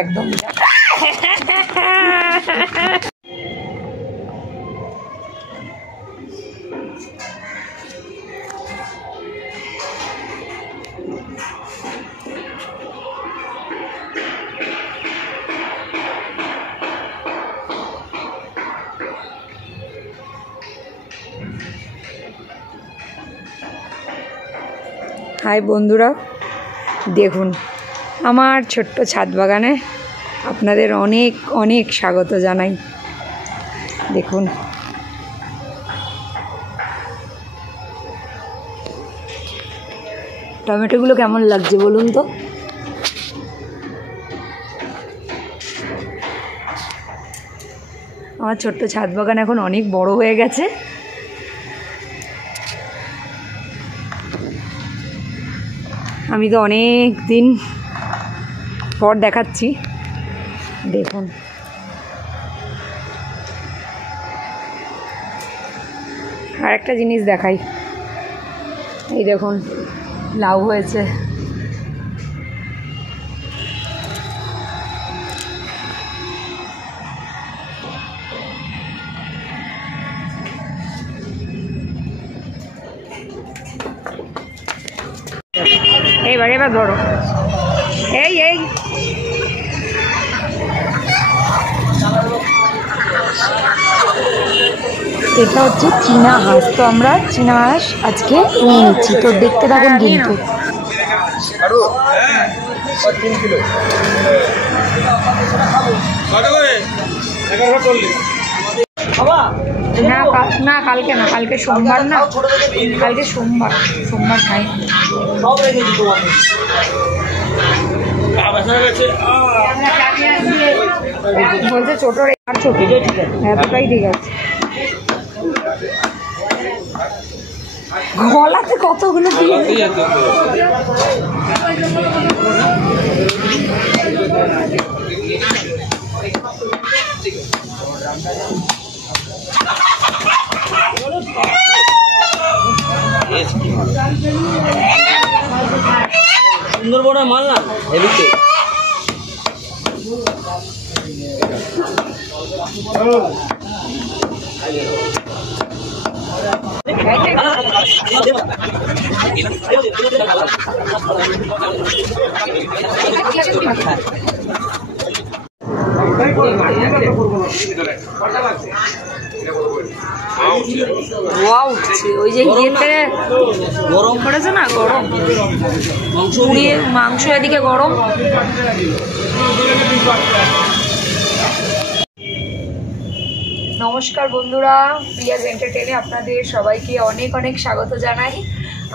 একদম হাই বন্ধুরা, দেখুন আমার ছোট্ট ছাদ বাগানে আপনাদের অনেক অনেক স্বাগত জানাই। দেখুন টমেটোগুলো কেমন লাগছে বলুন তো। আমার ছোট্ট ছাদ বাগান এখন অনেক বড় হয়ে গেছে। আমি তো অনেক দিন পর দেখাচ্ছি, দেখুন আর একটা জিনিস দেখাই, এই দেখুন লাউ হয়েছে। এবার ধরো, এই এটা হচ্ছে চীনা হাঁস। তো আমরা চীনা হাঁস আজকে নিয়ে নিচ্ছি, তো দেখতে থাকুন কিন্তু। না কালকে না, কালকে সোমবার না, কালকে সোমবার খাই। বলছে ছোট আর ছোট, এতটাই ঠিক আছে। গলাতে কতগুলো দিয়ে সুন্দরবনের মাল না হেভিতে। ওই যে ইয়েতে গরম পড়েছে না, গরম মাংস এদিকে গরম। নমস্কার বন্ধুরা, প্রিয়াজ এন্টারটেইনে আপনাদের সবাইকে অনেক অনেক স্বাগত জানাই।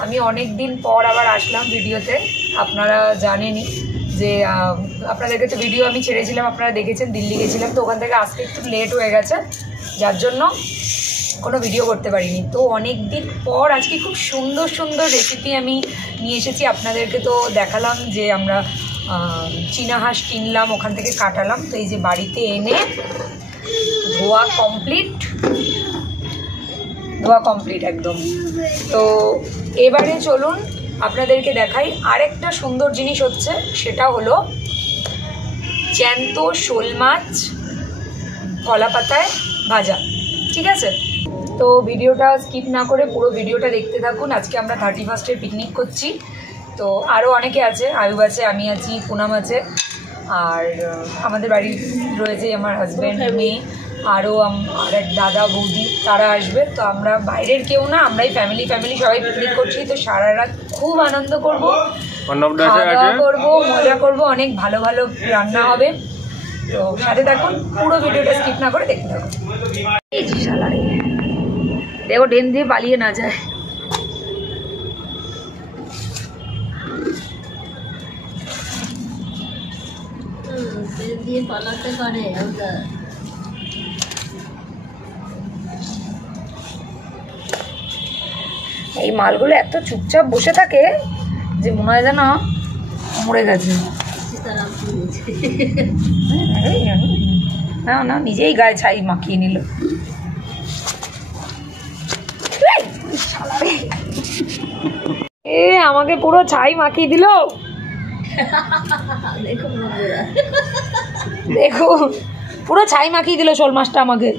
আমি অনেক দিন পর আবার আসলাম ভিডিওতে। আপনারা জানেনই যে আপনাদেরকে তো ভিডিও আমি ছেড়েছিলাম, আপনারা দেখেছেন, দিল্লি গেছিলাম, তো ওখান থেকে আসতে একটু লেট হয়ে গেছে, যার জন্য কোনো ভিডিও করতে পারিনি। তো অনেক দিন পর আজকে খুব সুন্দর সুন্দর রেসিপি আমি নিয়ে এসেছি আপনাদেরকে। তো দেখালাম যে আমরা চীনা হাঁস কিনলাম, ওখান থেকে কাটালাম, তো এই যে বাড়িতে এনে ধোয়া কমপ্লিট একদম। তো এবারে চলুন আপনাদেরকে দেখাই আরেকটা সুন্দর জিনিস হচ্ছে, সেটা হলো জ্যান্ত শোল মাছ কলা পাতায় ভাজা। ঠিক আছে, তো ভিডিওটা স্কিপ না করে পুরো ভিডিওটা দেখতে থাকুন। আজকে আমরা 31st পিকনিক করছি, তো আরও অনেকে আছে, আয়ুব আছে, আমি আছি, পুনাম আছে, আর আমাদের বাড়ির রয়েছে আমার হাজব্যান্ড, মেয়ে, আরও আর এক দাদা বৌদি, তারা আসবে। তো আমরা বাইরের কেউ না, আমরাই ফ্যামিলি সবাই পিকনিক করছি। তো সারা রাত খুব আনন্দ করবো, খাওয়া দাওয়া করবো, মজা করবো, অনেক ভালো ভালো রান্না হবে। তো সাথে থাকুন, পুরো ভিডিওটা স্কিপ না করে দেখতে থাকুন। দেখো ড্রেন দিয়ে পালিয়ে না যায়। এই মালগুলো এত চুপচাপ বসে থাকে যে মনে হয় যেন মরে গেছে। না নিজেই গায়ে ছাই মাখিয়ে নিল। আমাকে পুরো ছাই মাখিয়ে দিল। দেখো পুরো ছাই মাখিয়ে দিল শোল মাছটা আমাকে।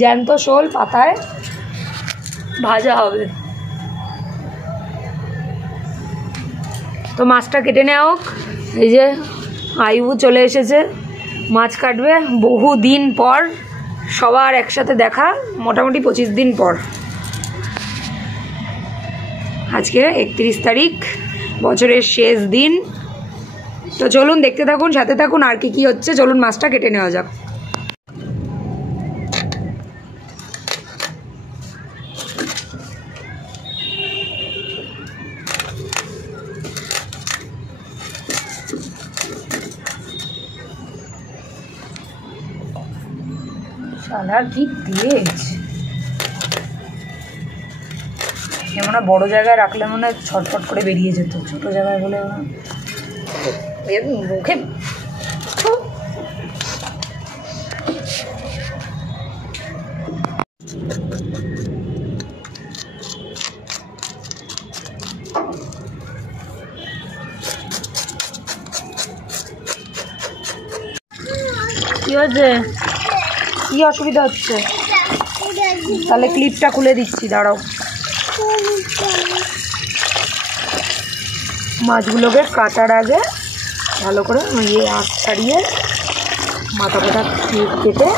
জ্যান্ত শোল পাতায় ভাজা হবে। তো মাছটা কেটে নেওয়া হোক। এই যে আয়ু চলে এসেছে, মাছ কাটবে। বহু দিন পর সবার একসাথে দেখা, মোটামুটি 25 দিন পর। আজকে 31 তারিখ, বছরের শেষ দিন। তো চলুন দেখতে থাকুন, সাথে থাকুন আর কি হচ্ছে। চলুন মাছটা কেটে নেওয়া যাক। শালা কি তেজ! এমন বড় জায়গায় রাখলে মনে হয় ছটফট করে বেরিয়ে যেত, ছোট জায়গায় বলে মুখে। কি হচ্ছে? কি অসুবিধা হচ্ছে? তাহলে ক্লিপটা খুলে দিচ্ছি, দাঁড়াও। মাছগুলোকে কাটার আগে ভালো করে আঁশ ছাড়িয়ে মাথা ফাটা কেটে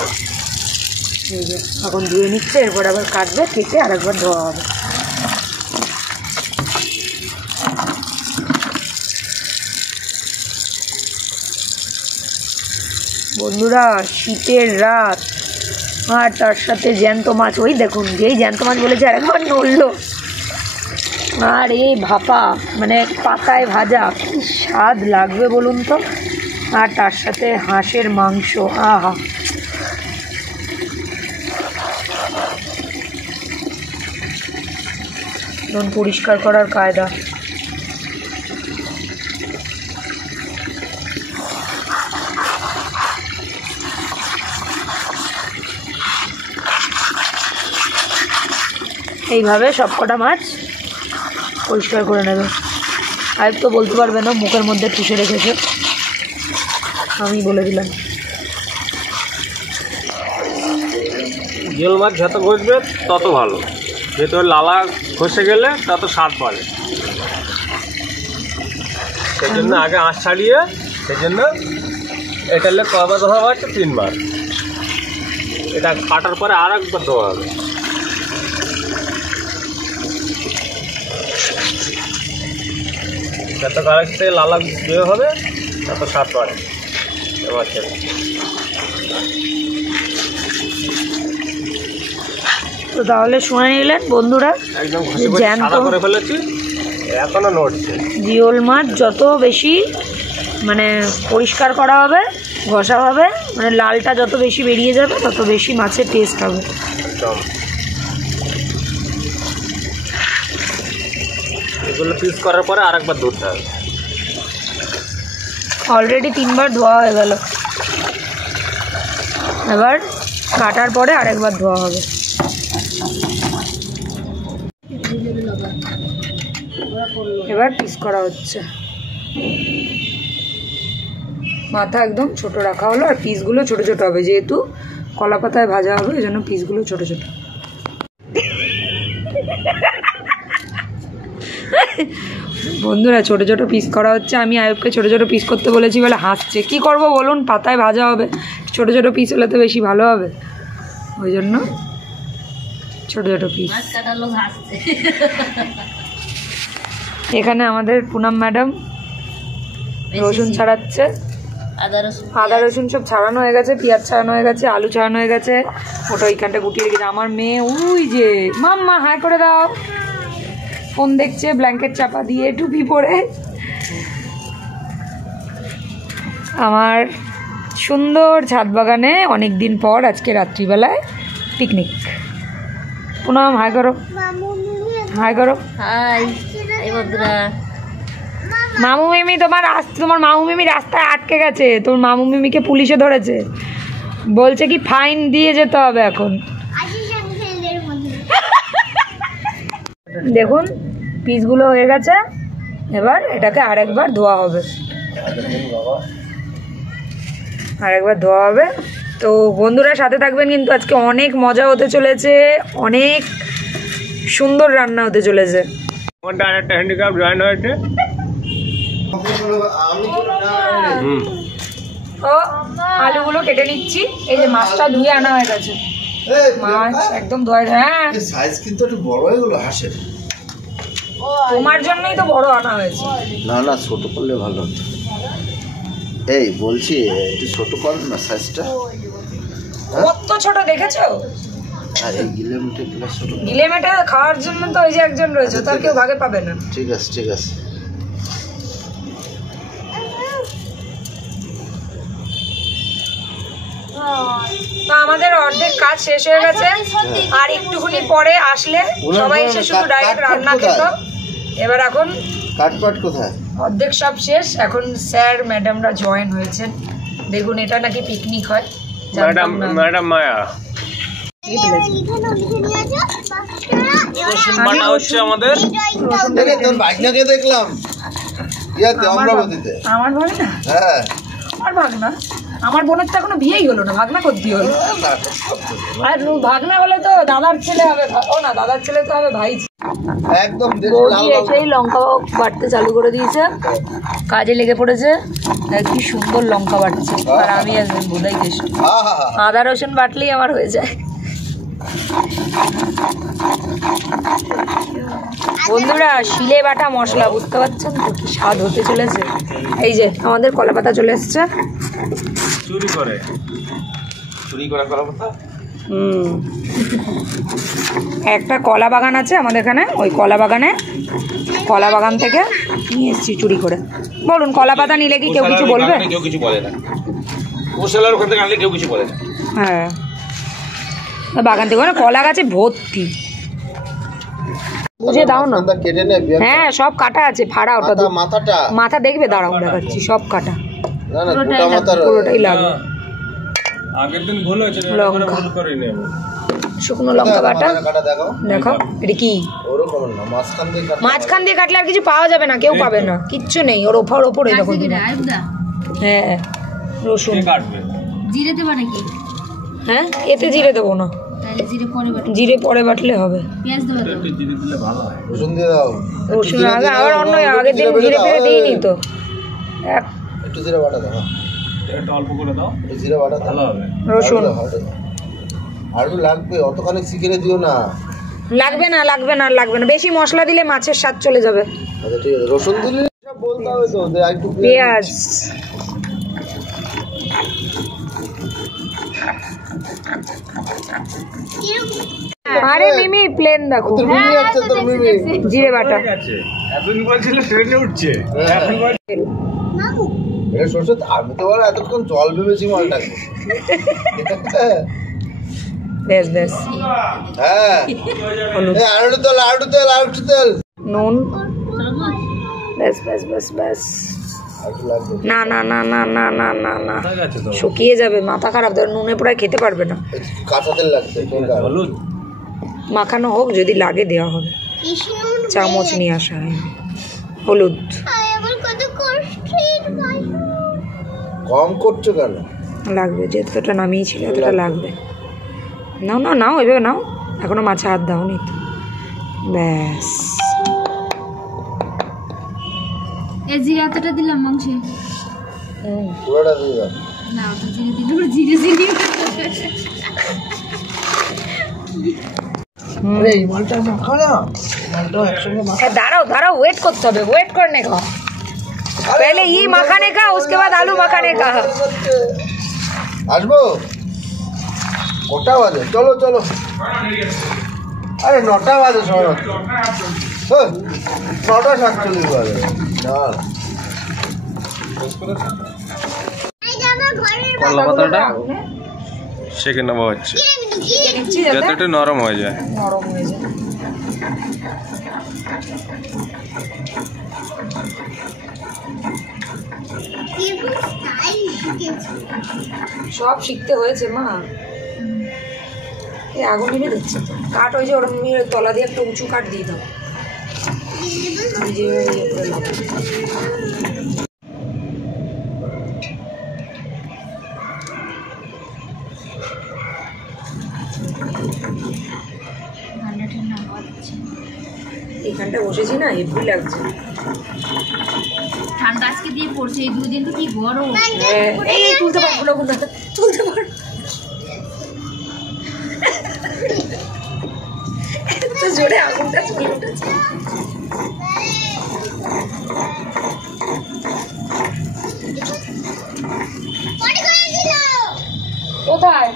এই যে এখন ধুয়ে নিচ্ছে। এরপর আবার কাটবে, কেটে আরেকবার ধোয়া হবে। বন্ধুরা, শীতের রাত আর তার সাথে জ্যান্ত মাছ। ওই দেখুন, যেই জ্যান্ত মাছ বলেছে আরেকবার নড়লো। আর এই ভাপা মানে পাতায় ভাজা, কি স্বাদ লাগবে বলুন তো। আর তার সাথে হাঁসের মাংস, আহা! পরিষ্কার করার কায়দা। এইভাবে সবকটা মাছ পরিষ্কার করে নেবে। আর তো বলতে পারবে না মুখের মধ্যে ঠুসে রেখেছে, আমি বলে দিলাম। জিওল মাছ যত ঘষবে তত ভালো, ভেতরে লালা খসে গেলে তত স্বাদ বাড়ে। সেই জন্য আগে আঁশ ছাড়িয়ে, সেই জন্য এটা কবার ধোয়া হচ্ছে? 3 বার। এটা কাটার পরে আর একবার ধোয়া হবে। যত গাছ থেকে লালা বের হবে তত স্বাদ বাড়ে মাছের। তো তাহলে শুনে নিলেন বন্ধুরা, একদম জ্যান্ত করে ফেলেছি, এখনো নড়ছে। জিওল মাছ যত বেশি মানে পরিষ্কার করা হবে, ঘষা হবে, মানে লালটা যত বেশি বেরিয়ে যাবে তত বেশি মাছের টেস্ট হবে। একদম। এগুলো পিস করার পরে আরেকবার ধুতে হবে। অলরেডি 3 বার ধোয়া হয়ে গেল, এবার কাটার পরে আরেকবার ধোয়া হবে। এবার পিস করা হচ্ছে। মাথা একদম ছোট রাখা হলো, আর পিসগুলো ছোট ছোট হবে, যেহেতু কলা পাতায় ভাজা হবে এই জন্য পিসগুলো ছোট ছোট। বন্ধুরা, ছোট ছোট পিস করা হচ্ছে। আমি আয়ুবকে ছোট ছোট পিস করতে বলেছি বলে হাসছে। কি করব বলুন, পাতায় ভাজা হবে, ছোট ছোট পিস হলে তো বেশি ভালো হবে, ওই জন্য ছোট ছোট পিস। এখানে আমাদের পুনম ম্যাডাম রসুন ছাড়াচ্ছে। আদা রসুন সব ছাড়ানো হয়ে গেছে, পেঁয়াজ ছাড়ানো হয়ে গেছে, আলু ছাড়ানো হয়ে গেছে। ওটা ওইখানটা গুটিয়ে রেখেছে। আমার মেয়ে ওই যে, মাম্মা হাই করে দাও, ফোন দেখছে ব্ল্যাঙ্কেট চাপা দিয়ে টুপি পরে। আমার সুন্দর ছাদ বাগানে অনেক দিন পর আজকে রাত্রিবেলায় পিকনিক। পুনম হাই করো, হাই করো। হাই বন্ধুরা। মামু মিমি তোমার মামু মিমি রাস্তায় আটকে গেছে। তোর মামু মিমিকে পুলিশে ধরেছে, বলছে কি ফাইন দিয়ে যেতে হবে এখন। দেখুন পিসগুলো হয়ে গেছে, এবার এটাকে আরেকবার ধোয়া হবে, আরেকবার ধোয়া হবে। তো বন্ধুরা সাথে থাকবেন কিন্তু, আজকে অনেক মজা হতে চলেছে, অনেক সুন্দর রান্না হতে চলেছে। আরেকটা হ্যান্ডিক্যাপ জয়েন হয়েছে। তো আলুগুলো কেটে নিচ্ছি। এই যে মাছটা ধুয়ে আনা হয়ে গেছে, মাছ একদম ধোয়া। হ্যাঁ সাইজ কিন্তু একটু বড় হয়ে গেল হাঁসের। তোমার জন্যই তো বড় আনা হয়েছে। না না, ছোট করলে ভালো হতো। এই বলছি একটু ছোট কর না সাইজটা। কত ছোট দেখেছো? আর এই গিলেমেটে প্লাস ছোট। গিলেমেটে খাওয়ার জন্য তো ওই যে একজন রয়েছে, তার কেউ ভাগে পাবে না। ঠিক আছে ঠিক আছে। তো আমাদের অর্ধেক কাজ শেষ হয়ে গেছে, আর একটুখানি পরে আসলে সবাই এসে শুধু ডাইরেক্ট রান্না খেত। এবার এখন কাটপাট কোথায়? অর্ধেক সব শেষ, এখন স্যার ম্যাডামরা জয়েন হয়েছেন। দেখুন এটা নাকি পিকনিক হয়। ম্যাডাম মায়া বাটা হচ্ছে আমাদের। তোর ভাগনাকে দেখলাম ইয়াতে অমরাবতীতে। আমার ভাগনা? হ্যাঁ আমার ভাগনা, আমার বোনের তো এখনো বিয়েই হলো না, ভাগনা করতে হলো। আর ভাগনা হলে তো দাদার ছেলে হবে। ও না, দাদার ছেলে তো হবে ভাই। একদম বৌদি এসেই লঙ্কা বাটতে চালু করে দিয়েছে, কাজে লেগে পড়েছে। কি সুন্দর লঙ্কা বাটছে। আর আমি একজন বোধাই কেশ, আদা রসুন বাটলেই আমার হয়ে যায়। বন্ধুরা শিলে বাটা মশলা, বুঝতে পারছেন তো কি স্বাদ হতে চলেছে। এই যে আমাদের কলা পাতা চলে এসছে। চুরি করা কলা পাতা। একটা কলা বাগান আছে আমাদের এখানে, ওই কলা বাগান থেকে নিয়ে এসেছি চুরি করে। বলুন কলা পাতা নিলে কি কেউ কিছু বলবে? কেউ কিছু বলে না। ওশালার ওখান থেকে আনলে কেউ কিছু বলে না। হ্যাঁ বাগান থেকে কলা গাছে ভর্তি। বুঝে দাও না। কেটে নে। হ্যাঁ সব কাটা আছে, ফাড়া ওটা। মাথাটা মাথা দেখবে, দাঁড়াও দেখাচ্ছি। সব কাটা, না না গোটা মাথা পুরোটাই লাগবে। আগের দিন ভুল হয়েছে, লঙ্কা, শুকনো লঙ্কা বাটা। দেখো এটা কি মাঝখান দিয়ে কাটলে আর কিছু পাওয়া যাবে না, কেউ পাবে না, কিচ্ছু নেই ওর ওপর ওপরে। দেখো হ্যাঁ রসুন জিরে দেবো নাকি? হ্যাঁ এতে জিরে দেবো না, জিরে পরে বাটলে হবে। পেঁয়াজ দেবো তো? রসুন দিয়ে দাও। রসুন আগে আবার অন্য আগের দিন জিরে ফিরে দিইনি তো। একটু জিরে বাটা দাও, একটু অল্প করে দাও, একটু জিরে বাটা ভালো হবে। রসুন আরো লাগবে, অতখানি শিখে দিও না। লাগবে না লাগবে না লাগবে না, বেশি মশলা দিলে মাছের স্বাদ চলে যাবে। আচ্ছা ঠিক আছে, রসুন দিলে সব বলতে হবে তো। একটু পেঁয়াজ, আরে মিমি প্লেন দেখো, জিরে বাটা। এখন বলছিল ট্রেনে উঠছে, এখন সরষে। আমি তো বলো এতক্ষণ জল ভেবেছি মালটাকে। বেশ বেশ। হ্যাঁ আরো তেল, আরো তেল, আরো তেল, নুন। বেশ বেশ বেশ বেশ। না না না না না না না না, শুকিয়ে যাবে, মাথা খারাপ। ধর নুনে প্রায় খেতে পারবে না। কাঁচা তেল লাগছে। হলুদ মাখানো হোক, যদি লাগে দেওয়া হবে। চামচ নিয়ে আসা হয়। হলুদ কম করছো কেন? লাগবে, যেতটা নামিয়েছিল এতটা লাগবে। নাও নাও নাও, এভাবে নাও, এখনো মাছে হাত দাওনি তো। ব্যাস এই জিরে এতটা দিলাম মাংসে। পুরোটা দিয়ে দাও। না তো জিরে দিলাম, জিরে জিরে। এই মালটা মাখা না, মালটা একসঙ্গে মাখা। দাঁড়াও দাঁড়াও, ওয়েট করতে হবে, ওয়েট করনে का पहले ये मखाने का, उसके बाद आलू मखाने का। আসবো কটা বাজে? চলো চলো। আরে 9টা বাজে সময়। 9:47 বাজে। কলা পাতাটা সেকে নেওয়া হচ্ছে যাতে একটু নরম হয়ে যায়। নরম হয়ে যায়। সব শিখতে হয়েছে মা। এই আগুন নিয়ে দিচ্ছে তো কাঠ, ওই যে ওরম তলা দিয়ে একটা উঁচু কাঠ দিয়ে দাও। আমি যেভাবে ইয়ে করে লাগাবো। ঠান্ডা ঠান্ডা হাওয়া দিচ্ছে। এখানটা বসেছি না, হেভি লাগছে। ঠান্ডা আজকে দিয়ে পড়ছে, এই 2 দিন তো কি গরম। এই তুলতে পারবো না, তুলতে পারবো এত জোরে আগুনটা চলে উঠেছে। কোথায়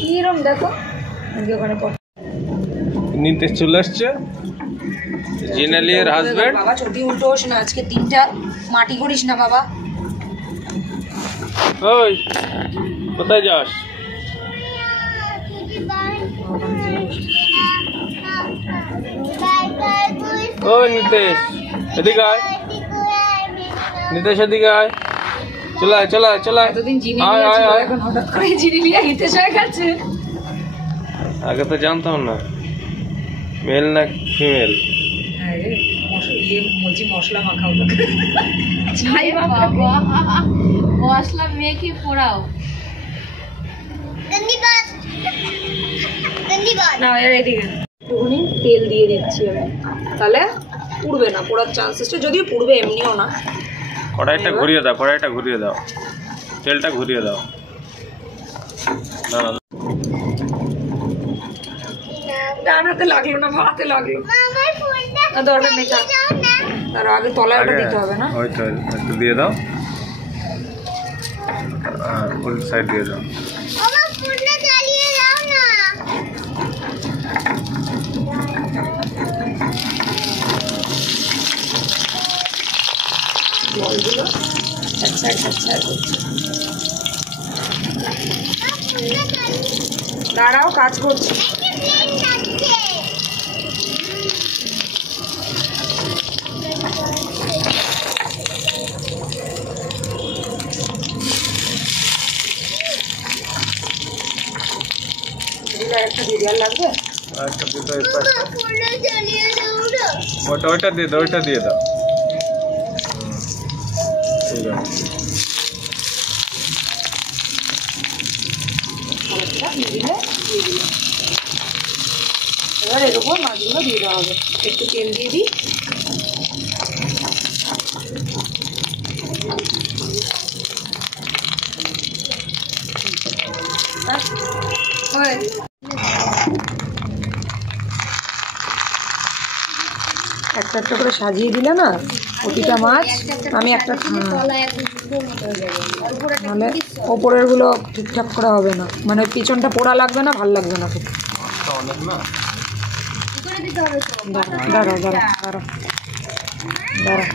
কিরম দেখো ওখানে নিতে চলে আসছে জিনালিয়ার হাজবেন্ড। বাবা চটি উল্টোস না, আজকে 3টা মাটি করিস না বাবা। ওই কোথায় যাস? ওই নিতেশ এদিকে আয়, নিতেশ এদিকে আয়, চলে আয় চলে আয় চলে আয়। এতদিন আয় জিনিলিয়া আয় ছিল, আয়। এখন হঠাৎ করে জিনিলিয়া হিতেশ হয়ে গেছে। আগে তো জানতাম না মেল না ফিমেল। হ্যাঁ রে, বলছি মশলা মাখাও তো। ছাই বাবা, মশলা মেখে পোড়াও। না এর এদিকে একটুখানি তেল দিয়ে দিচ্ছি আমি, তাহলে পুড়বে না, পোড়ার চান্সেসটা, যদিও পুড়বে এমনিও না। কড়াইটা ঘুরিয়ে দাও, কড়াইটা ঘুরিয়ে দাও, তেলটা ঘুরিয়ে দাও। না না ডান হাতে লাগলো না, হাতে লাগলো না, দরকার নেই। তার আগে তলায় ওটা দিতে হবে না? ওই তো একটু দিয়ে দাও, উল্টো সাইড দিয়ে দাও। জলগুলো আচ্ছা আচ্ছা করছি। দাঁড়াও, কাজ করছি। একটা ভিডিও লাগবে, একটা দিয়ে দাও, ওইটা দিয়ে দাও, ওইটা দিয়ে দাও। ঠিক আছে, এবার এর উপর মাছগুলো দিয়ে দেওয়া হবে। একটু তেল দিয়ে দিই। একটা একটা করে সাজিয়ে দিলে না প্রতিটা মাছ, আমি একটা নাহলে ওপরের গুলো ঠিকঠাক করা হবে না, মানে পিছনটা পোড়া লাগবে না, ভাল লাগবে না খুব। দাঁড়াও দাঁড়াও দাঁড়াও দাঁড়াও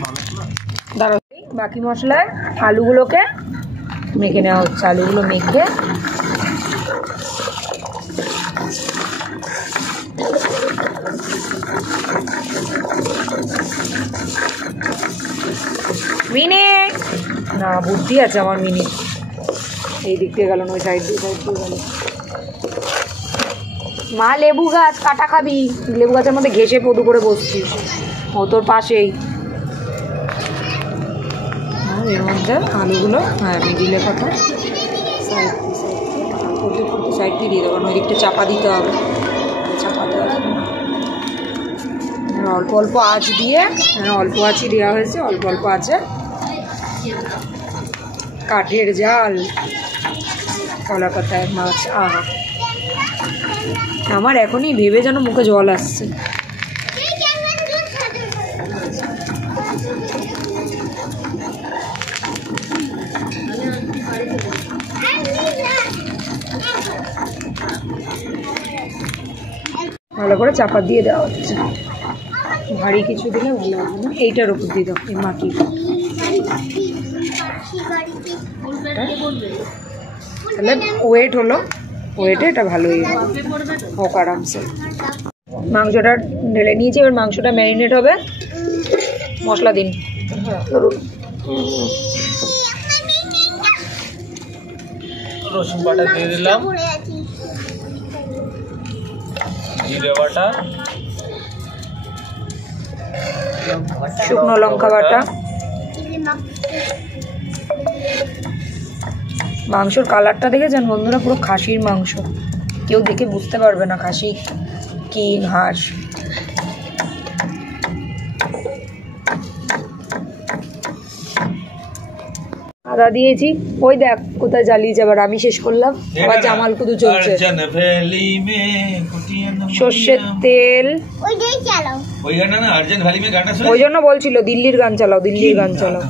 দাঁড়াও। বাকি মশলায় আলুগুলোকে মেখে নেওয়া হচ্ছে। আলুগুলো মেখে মিনিট না, বুদ্ধি আছে আমার মিনিট। এই দিক দিয়ে গেল না, ওই সাইড দিয়ে গেল। মা লেবু গাছ কাটা খাবি, লেবু গাছের মধ্যে ঘেসে পদু করে বসছিস, ও তোর পাশেই। আর এর মধ্যে আলুগুলো, হ্যাঁ মিডিলে কথা সাইড করতে করতে সাইড দিয়ে দিয়ে দেবো, কারণ ওই দিকটা চাপা দিতে হবে, চাপাতে হবে। অল্প অল্প আঁচ দিয়ে, হ্যাঁ অল্প আঁচই দেওয়া হয়েছে, অল্প অল্প আছে। কাঠের জাল, কলা পাতায় মাছ, আহা আমার এখনই ভেবে যেন মুখে জল আসছে। ভালো করে চাপা দিয়ে দেওয়া হচ্ছে, ভারী কিছু দিলে ভালো হবে না। এইটার উপর দিয়ে দাও, এই মাটি। তাহলে ওয়েট হলো, ওয়েটে এটা ভালোই হোক আরামসে। মাংসটা ঢেলে নিয়েছি, এবার মাংসটা ম্যারিনেট হবে। মশলা দিন, রসুন বাটা দিয়ে দিলাম, জিরে বাটা, শুকনো লঙ্কা বাটা, মাংসর কালারটা দেখেছেন বন্ধুরা, পুরো খাসির মাংস, কেউ দেখে বুঝতে পারবে না খাসি কি হাঁস। আদা দিয়েছি, ওই দেখ কোথায় জ্বালিয়ে যাবার, আমি শেষ করলাম, আবার জামাল কুদু চলছে। সর্ষের তেল, ওই জন্য বলছিল দিল্লির গান চালাও, দিল্লির গান চালাও।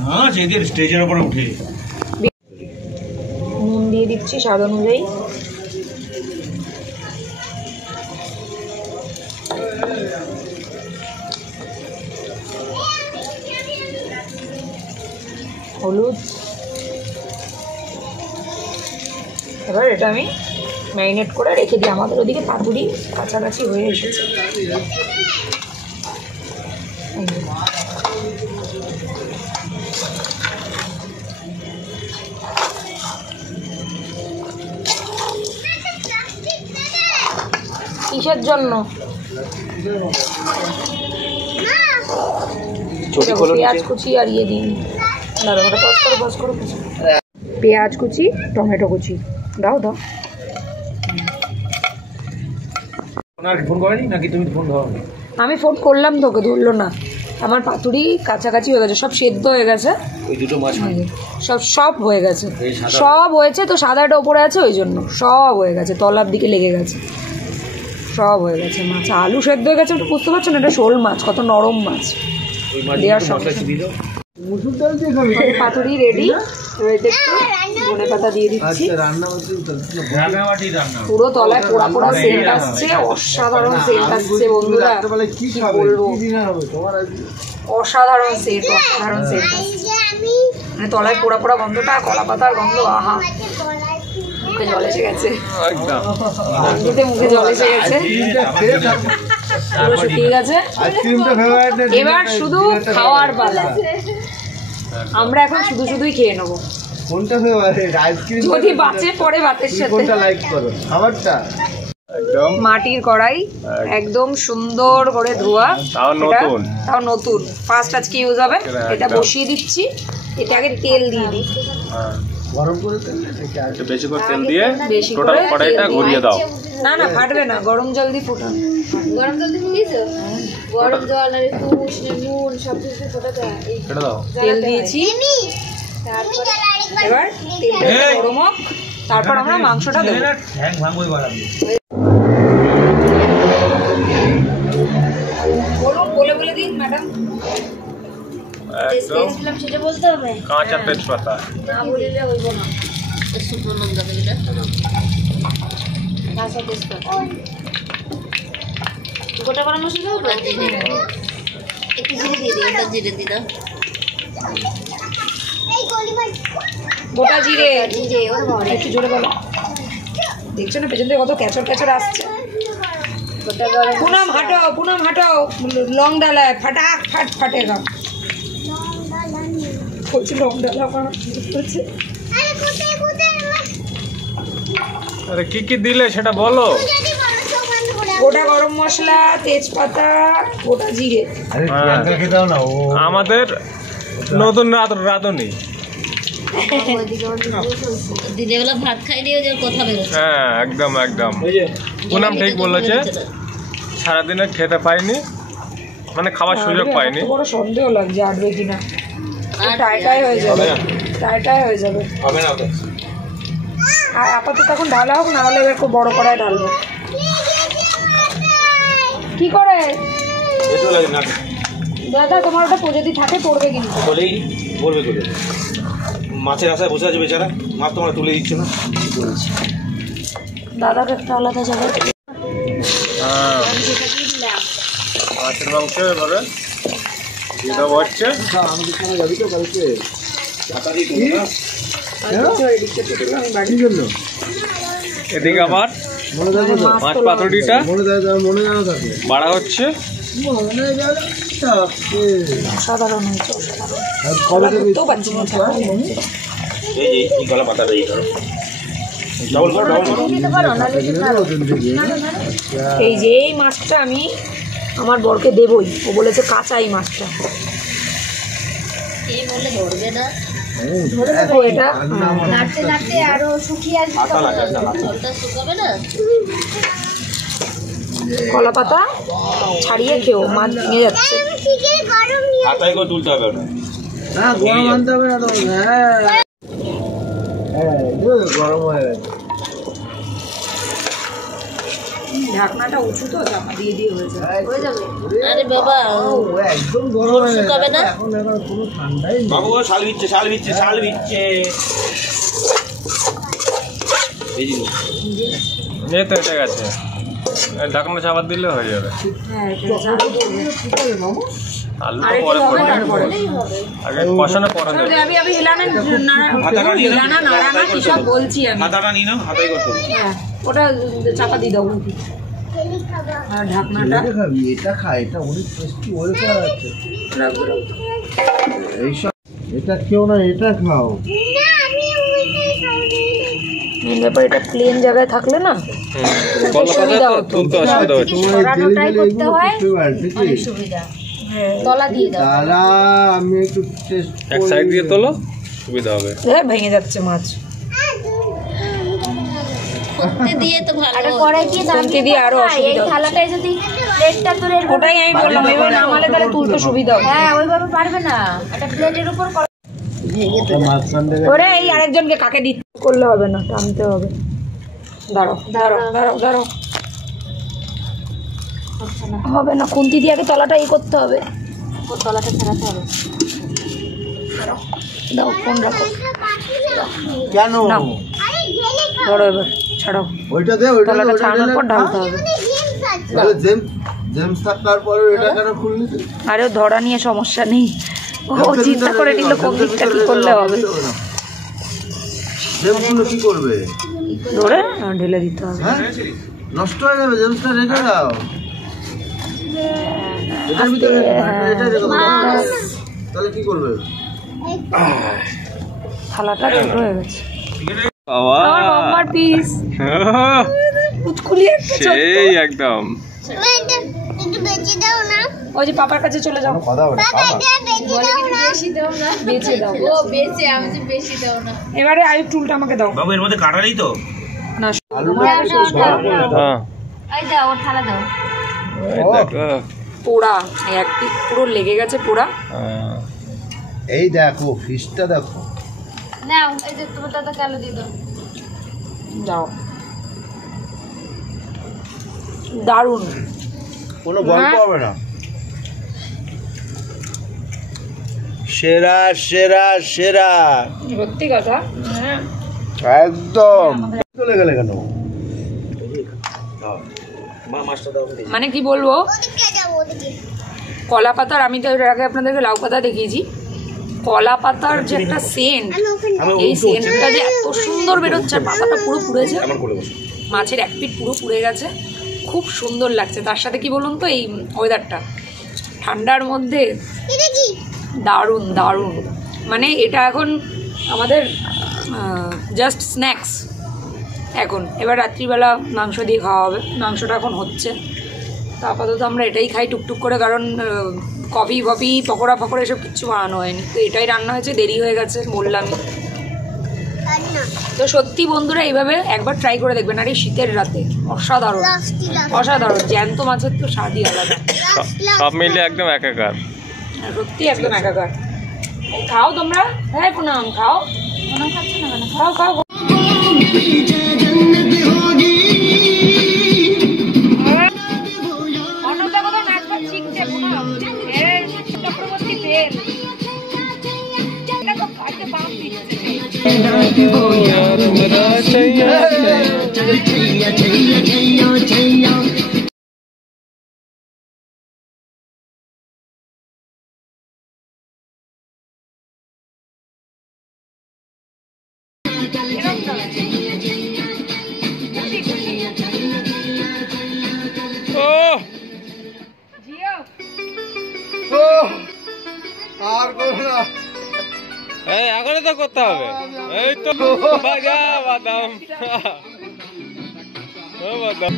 স্টেজের উপরে উঠে নুন দিয়ে দিচ্ছি স্বাদ অনুযায়ী, হলুদ। এবার এটা আমি ম্যারিনেট করে রেখে দিই। আমাদের ওদিকে পাতুরি কাছাকাছি হয়ে এসেছে। কিসের জন্য? পেঁয়াজ কুচি আর ইয়ে দিই, পেঁয়াজ কুচি, টমেটো কুচি দাও দাও। ফোন করেনি নাকি তুমি ফোন ধরো? আমি ফোন করলাম তোকে, ধরলো না। আমার পাতুরি কাছাকাছি হয়ে গেছে, সব সেদ্ধ হয়ে গেছে, ওই দুটো মাছ সব হয়ে গেছে, সব হয়েছে। তো সাদাটা ওপরে আছে ওই জন্য সব হয়ে গেছে, তলার দিকে লেগে গেছে, সব হয়ে গেছে। মাছ আলু সেদ্ধ হয়ে গেছে, বুঝতে পারছো না? এটা শোল মাছ, কত নরম মাছ। দেওয়ার সঙ্গে পাতুরি রেডি, একটু ধনে পাতা দিয়ে দিচ্ছি। পুরো তলায় পোড়া পোড়া সেন্ট আসছে, অসাধারণ সেন্ট আসছে বন্ধুরা, কি বলবো, অসাধারণ সেন্ট, অসাধারণ সেন্ট আসছে। মানে তলায় পোড়া পোড়া গন্ধটা, কলা পাতার গন্ধ, আহা, মুখে জল এসে গেছে, গন্ধতে মুখে জল এসে গেছে, পুরো শুকিয়ে গেছে। এবার শুধু খাওয়ার পালা, আমরা এখন শুধু শুধুই খেয়ে নেবো। কোনটা ফেভারিট? আইসক্রিম যদি বাঁচে পরে ভাতের সাথে। কোনটা লাইক করো? খাবারটা একদম মাটির কড়াই, একদম সুন্দর করে ধোয়া, তাও নতুন, ফার্স্ট আজকে ইউজ হবে। এটা বসিয়ে দিচ্ছি, এটা আগে তেল দিয়ে দিই, গরম করে বেশি করে তেল দিয়ে বেশি টোটাল করে কড়াইটা ঘুরিয়ে দাও। না না ফাটবে না, গরম জল দিয়ে ফোটান। গরম জল দিয়ে দিয়েছো? গরম জল আর একটু উষ্ণ নুন সব কিছু ফোটাতে হয়। এটা দাও, তেল দিয়েছি, এবার তেলটা গরম হোক, তারপর আমরা মাংসটা দেবো। বলুন, বলে বলে দিন ম্যাডাম। একদম সেটা বলতে হবে, কাঁচা তেজপাতা, না বললে হইব না। শুকনো লঙ্কা দিলে কাঁচা তেজপাতা, গোটা গরম মশলা দেবো, একটু জিরে দিয়ে দিই, ওটা জিরে দিয়ে দাও, গোটা জিরে, জিরে ওর ঘরে একটু জোরে বলো, দেখছো না পেছন থেকে কত ক্যাচর ক্যাচর আসছে। গোটা গরম পুনম হাঁটাও, পুনম হাঁটাও, লং ডালায় ফাটাক ফাট ফাটেগা, বলছি লং ডালা আমার হচ্ছে। আরে কি কি দিলে সেটা বলো। গোটা গরম মশলা, তেজপাতা, গোটা জিরে। আমাদের নতুন রাঁধুনি, দিনের বেলা ভাত খাই দিয়ে ওদের কথা বেরোচ্ছে। হ্যাঁ একদম একদম, পুনাম ঠিক বলেছে, সারাদিনে খেতে পাইনি, মানে খাবার সুযোগ পাইনি। বড় সন্দেহ লাগছে আটবে কিনা, টাইটাই হয়ে যাবে, টাইটাই হয়ে যাবে। আর আপাতত এখন ঢালা হোক, না হলে এবার খুব বড় কড়ায় ঢালবো। কি করে দাদা, তোমার ওটা যদি থাকে পড়বে কিন্তু। বলেই বলবে করে মাছের আশায় বসে আছে বেচারা, মাছ তোমরা তুলে দিচ্ছ না, কি বলছি। দাদাকে একটা আলাদা জায়গায় হ্যাঁ, মাছের মাংস এবারে এটা হচ্ছে যাবি তো কালকে এদিকে আবার মাছ পাতুরিটা বাড়া হচ্ছে। অসাধারণ হয়েছে, এই যে এই মাছটা আমি আমার বরকে দেবই, ও বলেছে কাঁচাই মাছটা। এই বলে ধরবে না, ধরে দেবো এটা। নাড়তে নাড়তে আরো শুকিয়ে আসবে, জলটা শুকাবে না। কলা পাতা ছাড়িয়ে খেও, মাছ ভেঙে যাচ্ছে। হাতায় করে তুলতে হবে ওটা। হ্যাঁ গরম আনতে হবে না তো। হ্যাঁ হ্যাঁ গরম হয়ে গেছে। ঢাকনাটা উঁচু তো, চাপা দিয়ে দিয়ে হয়ে যাবে। আরে বাবা, একদম গরম হয়ে গেছে। শুকাবে না? এখন কোনো ঠান্ডাই নেই। বাবু শাল বিচ্ছে এই তো এটা গেছে, ঢাকনা চাপা দিলে হয়ে যাবে। হ্যাঁ, এটা চাপা দেবো। ঠিক আছে মামু। আলু আর তো একটু পরে হবে পড়বে, তারপরে। আগে কষানো পরে দেবে। আমি হিলানা নাড়ানা কি সব বলছি আমি। হাতাটা নিয়ে নাও, হাতাই করতে হবে। হ্যাঁ, ওটা চাপা দিয়ে দাও। আর ঢাকনাটা এটা খাবি, এটা খা, এটা অনেক টেস্টি হয়ে যাচ্ছে। এইসব এটা কেউ না, এটা খাও। মেন ব্যাপার, এটা প্লেন জায়গায় থাকলে না কলা পাতা তুলতে অসুবিধা হচ্ছে। সরানোটাই করতে হয়, ঠিক অনেক সুবিধা। তলা দিয়ে দাও। তারা আমি একটু টেস্ট এক সাইড দিয়ে তোলো, সুবিধা হবে। ভেঙে যাচ্ছে মাছ। করতে দিয়ে তো ভালো। আরে কড়াই দিয়ে দাঁড়িয়ে দিয়ে আরো অসুবিধা এই হচ্ছে। থালাটায় যদি প্লেটটা তোর ওটাই আমি বললাম, এবার নামালে তাহলে তুলতে সুবিধা হবে। হ্যাঁ ওইভাবে পারবে না, একটা প্লেটের উপর মাঝখান থেকে ওরে এই আরেকজনকে কাকে দিতে করলে হবে না, টানতে হবে। দাঁড়াও দাঁড়াও দাঁড়াও দাঁড়াও, হবে না, খুন্তি দিয়ে আগে তলাটা করতে হবে। ওর তলাটা ছাড়াতে হবে। দাও, ফোন রাখো। কেন নাও। ধরো এবার, ছাড়াও। ওইটা দে, ওইটা তলাটা ছাড়ানোর পর ঢালতে হবে। তাহলে জেমস থাকার পরে এটা কেন খুললি তুই? আরে ধরা নিয়ে সমস্যা নেই, ও চিন্তা করে নিল কোন দিকটা কি করলে হবে। জেমসগুলো কি করবে? ধরে ঢেলে দিতে হবে। হ্যাঁ নষ্ট হয়ে যাবে, জেমসটা রেখে দাও। এটার ভিতরে এটা রেখে দাও। তাহলে কি করবে? থালাটা ছোট হয়ে গেছে। আমার মাম্মার পিস কুচকুলি একটা ছোট্ট। সেই একদম ওই যে পাপার কাছে চলে যাও, কথা বলে বেশি দাও না, বেঁচে দাও। ও বেশি, আমি যে বেশি দাও না। এবারে আলু টুলটা আমাকে দাও। বাবু এর মধ্যে কাটা নেই তো? না, হ্যাঁ এই দাও, ওর থালা দাও। এই দেখো। পোড়া এক পিস পুরো লেগে গেছে পোড়া। এই দেখো ফিশটা দেখো। নাও, এই যে তোমার দাদা কালো দিয়ে দাও। যাও, দারুণ। কোনো গল্প হবে না। সেরা সেরা সেরা সত্যি কথা। একদম। চলে গেলে কেন? মানে কি বলবো, কলা পাতার, আমি তো এর আগে আপনাদেরকে লাউ পাতা দেখিয়েছি, কলা পাতার যে একটা সেন্ট, এই সেন্টটা যে এত সুন্দর বেরোচ্ছে, আর পাতাটা পুরো পুড়েছে, মাছের এক পিঠ পুরো পুড়ে গেছে, খুব সুন্দর লাগছে। তার সাথে কি বলুন তো, এই ওয়েদারটা ঠান্ডার মধ্যে দারুণ দারুণ। মানে এটা এখন আমাদের জাস্ট স্ন্যাক্স এখন। এবার রাত্রিবেলা মাংস দিয়ে খাওয়া হবে, মাংসটা এখন হচ্ছে। তো আপাতত আমরা এটাই খাই টুকটুক করে, কারণ কফি ফফি পকোড়া ফকোড়া এসব কিচ্ছু বানানো হয়নি, তো এটাই রান্না হয়েছে, দেরি হয়ে গেছে বললামই। তো সত্যি বন্ধুরা এইভাবে একবার ট্রাই করে দেখবেন, আর এই শীতের রাতে অসাধারণ অসাধারণ। জ্যান্ত মাছের তো স্বাদই আলাদা, সব মিলে একদম একাকার। সত্যি একদম একাকার। খাও তোমরা, হ্যাঁ পুনাম খাও, খাও খাও। অন্নদা কোথাও নাচ ফাচ শিখছে পুনাম, চক্রবর্তী বেল দেখো কাছে বাম দিচ্ছে। আর করো না। এই এখনো তো করতে হবে, এই তো বাজা বাদাম ও বাদাম।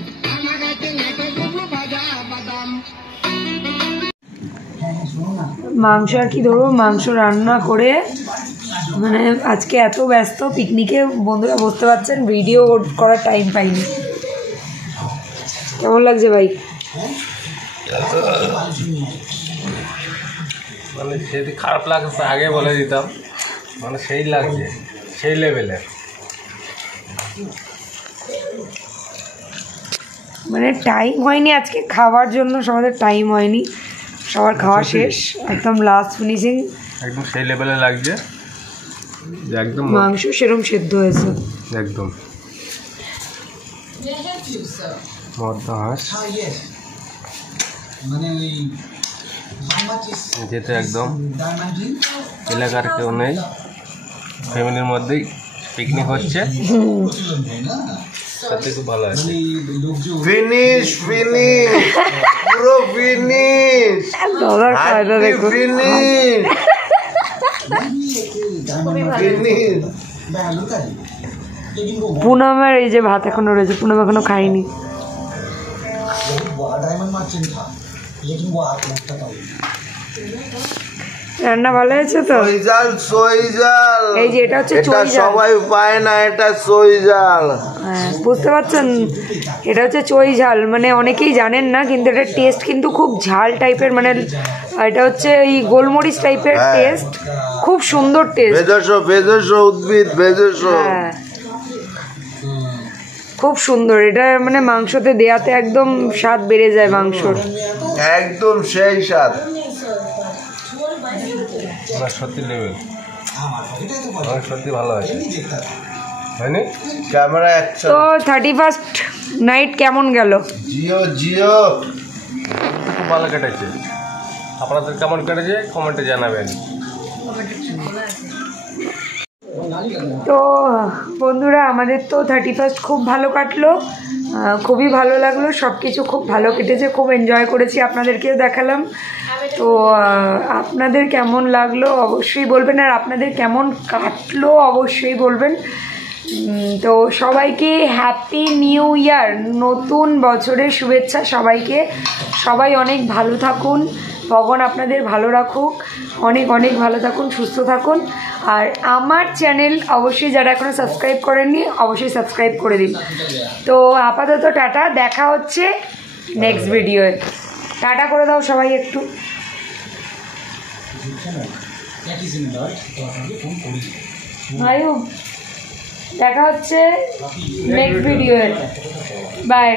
মাংস আর কি ধরো, মাংস রান্না করে মানে আজকে এত ব্যস্ত পিকনিকে বন্ধুরা বুঝতে পারছেন, ভিডিও করার টাইম পাইনি। কেমন লাগছে ভাই? মানে যদি খারাপ লাগছে আগে বলে দিতাম, মানে সেই লাগছে, সেই লেভেলে। মানে টাইম হয়নি আজকে খাওয়ার জন্য, সবাদের টাইম হয়নি, সবার খাওয়া শেষ, একদম লাস্ট ফিনিশিং, একদম সেই লেভেলে লাগছে, একদম মাংস সেরম সেদ্ধ হয়েছে একদম মদ্দা হাঁস যেটা একদম এলাকার কেউ নেই, ফ্যামিলির মধ্যেই পিকনিক হচ্ছে, সত্যি খুব ভালো আছে। ফিনিশ ফিনিশ পুরো ফিনিশ দাদার খাওয়াটা দেখো, ফিনিশ ফিনিশ। পুনমের এই যে ভাত এখনো রয়েছে, পুনম এখনো খাইনি। রান্না ভালো হয়েছে তো? সইজাল সইজাল, এই যে এটা হচ্ছে এটা চই জাল, সবাই পায় না, এটা সইজাল। হ্যাঁ বুঝতে পারছেন, এটা হচ্ছে চই ঝাল, মানে অনেকেই জানেন না, কিন্তু এটা টেস্ট কিন্তু খুব ঝাল টাইপের, মানে এটা হচ্ছে এই গোলমরিচ টাইপের টেস্ট, খুব সুন্দর টেস্ট। ভেজস ভেজস উদ্ভিদ ভেজস, হ্যাঁ খুব সুন্দর, এটা মানে মাংসতে দেয়াতে একদম স্বাদ বেড়ে যায় মাংসর, একদম সেই স্বাদ। সত্যি লেভেল, সত্যি ভালো আছে, হয়নি? Camera action. তো 31st নাইট কেমন গেল? জিও জিও খুব ভালো কেটেছে, আপনাদের কেমন কেটেছে কমেন্টে জানাবেন। তো বন্ধুরা আমাদের তো 31st খুব ভালো কাটলো, খুবই ভালো লাগলো, সব কিছু খুব ভালো কেটেছে, খুব এনজয় করেছি, আপনাদেরকেও দেখালাম। তো আপনাদের কেমন লাগলো অবশ্যই বলবেন, আর আপনাদের কেমন কাটলো অবশ্যই বলবেন। তো সবাইকে হ্যাপি নিউ ইয়ার, নতুন বছরের শুভেচ্ছা সবাইকে। সবাই অনেক ভালো থাকুন, ভগবান আপনাদের ভালো রাখুক, অনেক অনেক ভালো থাকুন, সুস্থ থাকুন। আর আমার চ্যানেল অবশ্যই যারা এখনও সাবস্ক্রাইব করেননি অবশ্যই সাবস্ক্রাইব করে দিন। তো আপাতত টাটা, দেখা হচ্ছে নেক্সট ভিডিওয়ে। টাটা করে দাও সবাই একটু। দেখা হচ্ছে নেক্সট ভিডিওয়ে, বাই।